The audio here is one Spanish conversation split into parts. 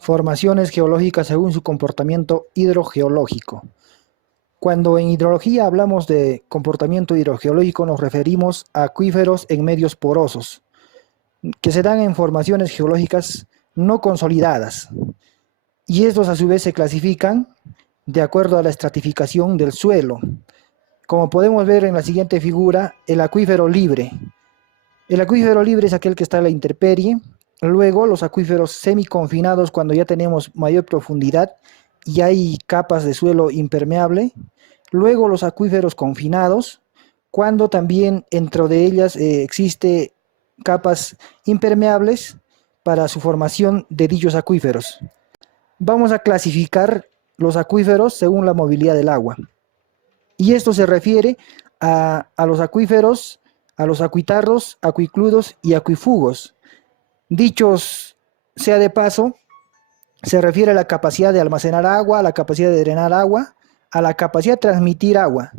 Formaciones geológicas según su comportamiento hidrogeológico. Cuando en hidrología hablamos de comportamiento hidrogeológico nos referimos a acuíferos en medios porosos, que se dan en formaciones geológicas no consolidadas, y estos a su vez se clasifican de acuerdo a la estratificación del suelo. Como podemos ver en la siguiente figura, el acuífero libre. El acuífero libre es aquel que está en la intemperie. Luego los acuíferos semiconfinados, cuando ya tenemos mayor profundidad y hay capas de suelo impermeable. Luego los acuíferos confinados, cuando también dentro de ellas existe capas impermeables para su formación de dichos acuíferos. Vamos a clasificar los acuíferos según la movilidad del agua. Y esto se refiere a los acuíferos, a los acuitarros, acuicludos y acuífugos. Dichos sea de paso, se refiere a la capacidad de almacenar agua, a la capacidad de drenar agua, a la capacidad de transmitir agua.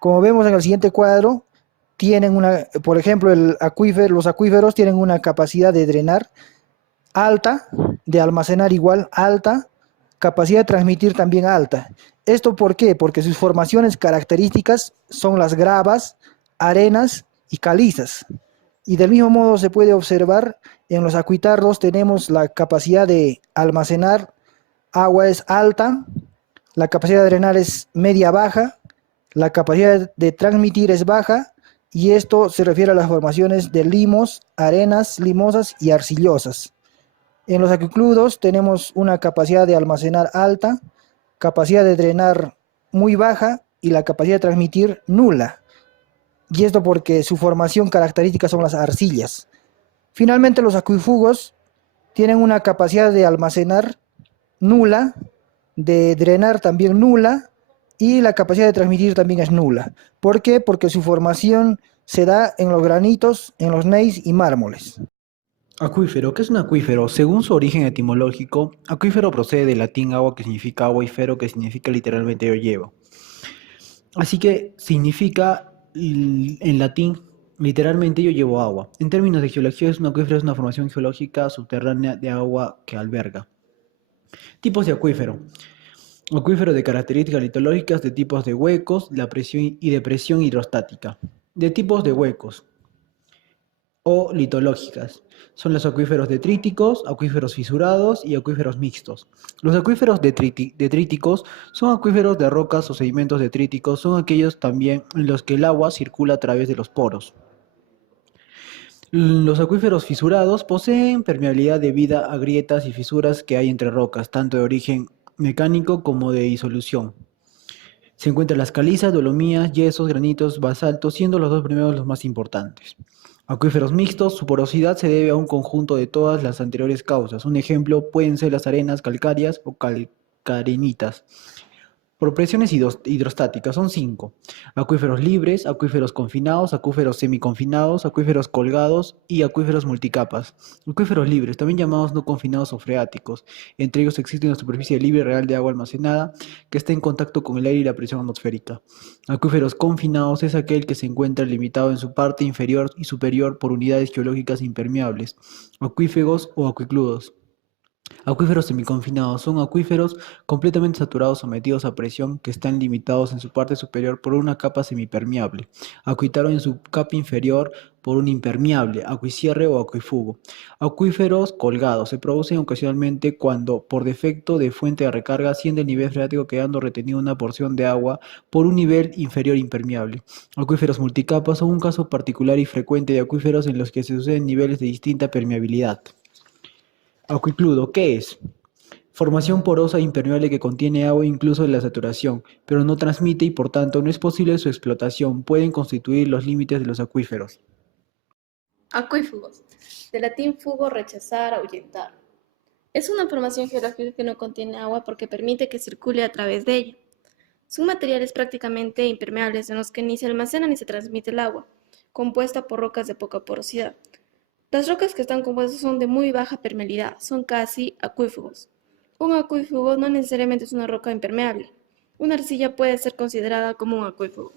Como vemos en el siguiente cuadro, tienen por ejemplo, los acuíferos tienen una capacidad de drenar alta, de almacenar igual alta, capacidad de transmitir también alta. ¿Esto por qué? Porque sus formaciones características son las gravas, arenas y calizas. Y del mismo modo se puede observar en los acuitarros tenemos la capacidad de almacenar agua es alta, la capacidad de drenar es media-baja, la capacidad de transmitir es baja, y esto se refiere a las formaciones de limos, arenas limosas y arcillosas. En los acuicludos tenemos una capacidad de almacenar alta, capacidad de drenar muy baja y la capacidad de transmitir nula. Y esto porque su formación característica son las arcillas. Finalmente los acuífugos tienen una capacidad de almacenar nula, de drenar también nula, y la capacidad de transmitir también es nula. ¿Por qué? Porque su formación se da en los granitos, en los gneiss y mármoles. Acuífero. ¿Qué es un acuífero? Según su origen etimológico, acuífero procede del latín agua, que significa agua, y fero, que significa literalmente yo llevo. Así que significa en latín literalmente yo llevo agua. En términos de geología, un acuífero es una formación geológica subterránea de agua que alberga. Tipos de acuífero. Acuífero de características litológicas, de tipos de huecos, la presión y de presión hidrostática. De tipos de huecos o litológicas. Son los acuíferos detríticos, acuíferos fisurados y acuíferos mixtos. Los acuíferos detríticos son acuíferos de rocas o sedimentos detríticos, son aquellos también en los que el agua circula a través de los poros. Los acuíferos fisurados poseen permeabilidad debida a grietas y fisuras que hay entre rocas, tanto de origen mecánico como de disolución. Se encuentran las calizas, dolomías, yesos, granitos, basaltos, siendo los dos primeros los más importantes. Acuíferos mixtos, su porosidad se debe a un conjunto de todas las anteriores causas. Un ejemplo pueden ser las arenas calcáreas o calcarenitas. Por presiones hidrostáticas son 5: acuíferos libres, acuíferos confinados, acuíferos semiconfinados, acuíferos colgados y acuíferos multicapas. Acuíferos libres, también llamados no confinados o freáticos. Entre ellos existe una superficie libre real de agua almacenada que está en contacto con el aire y la presión atmosférica. Acuíferos confinados es aquel que se encuentra limitado en su parte inferior y superior por unidades geológicas impermeables, acuífagos o acuicludos. Acuíferos semiconfinados son acuíferos completamente saturados sometidos a presión que están limitados en su parte superior por una capa semipermeable, acuífero en su capa inferior por un impermeable, acuicierre o acuífugo. Acuíferos colgados se producen ocasionalmente cuando, por defecto de fuente de recarga, asciende el nivel freático quedando retenida una porción de agua por un nivel inferior impermeable. Acuíferos multicapas son un caso particular y frecuente de acuíferos en los que se suceden niveles de distinta permeabilidad. Acuicludo, ¿qué es? Formación porosa e impermeable que contiene agua incluso en la saturación, pero no transmite y por tanto no es posible su explotación. Pueden constituir los límites de los acuíferos. Acuífugos, del latín fugo, rechazar, ahuyentar. Es una formación geológica que no contiene agua porque permite que circule a través de ella. Son materiales prácticamente impermeables en los que ni se almacena ni se transmite el agua, compuesta por rocas de poca porosidad. Las rocas que están compuestas son de muy baja permeabilidad, son casi acuífugos. Un acuífugo no necesariamente es una roca impermeable. Una arcilla puede ser considerada como un acuífugo.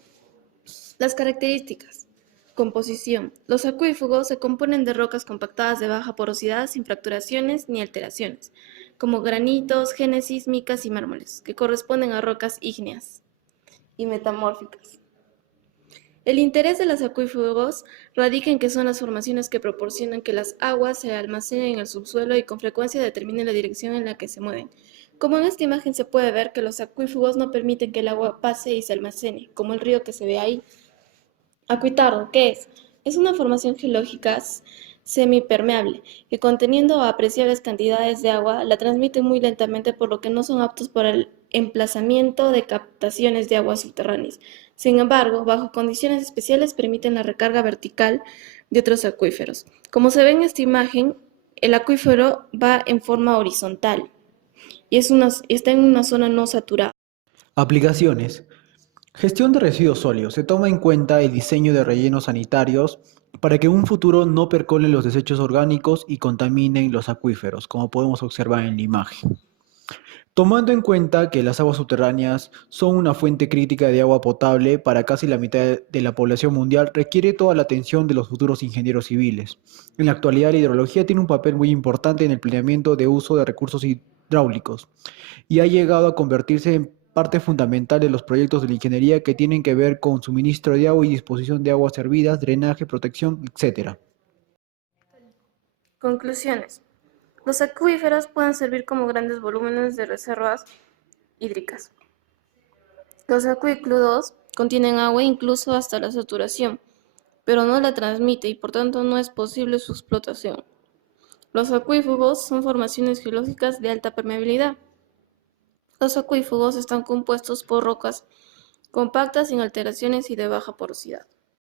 Las características. Composición. Los acuífugos se componen de rocas compactadas de baja porosidad sin fracturaciones ni alteraciones, como granitos, génesis, micas y mármoles, que corresponden a rocas ígneas y metamórficas. El interés de los acuíferos radica en que son las formaciones que proporcionan que las aguas se almacenen en el subsuelo y con frecuencia determinen la dirección en la que se mueven. Como en esta imagen se puede ver que los acuíferos no permiten que el agua pase y se almacene, como el río que se ve ahí. Acuitardo, ¿qué es? Es una formación geológica semipermeable, que conteniendo apreciables cantidades de agua, la transmite muy lentamente, por lo que no son aptos para el emplazamiento de captaciones de aguas subterráneas. Sin embargo, bajo condiciones especiales permiten la recarga vertical de otros acuíferos. Como se ve en esta imagen, el acuífero va en forma horizontal y está en una zona no saturada. Aplicaciones. Gestión de residuos sólidos. Se toma en cuenta el diseño de rellenos sanitarios para que en un futuro no percolen los desechos orgánicos y contaminen los acuíferos, como podemos observar en la imagen. Tomando en cuenta que las aguas subterráneas son una fuente crítica de agua potable para casi la mitad de la población mundial, requiere toda la atención de los futuros ingenieros civiles. En la actualidad, la hidrología tiene un papel muy importante en el planeamiento de uso de recursos hidráulicos y ha llegado a convertirse en parte fundamental de los proyectos de la ingeniería que tienen que ver con suministro de agua y disposición de aguas servidas, drenaje, protección, etc. Conclusiones. Los acuíferos pueden servir como grandes volúmenes de reservas hídricas. Los acuíferos contienen agua incluso hasta la saturación, pero no la transmite y por tanto no es posible su explotación. Los acuíferos son formaciones geológicas de alta permeabilidad. Los acuíferos están compuestos por rocas compactas sin alteraciones y de baja porosidad.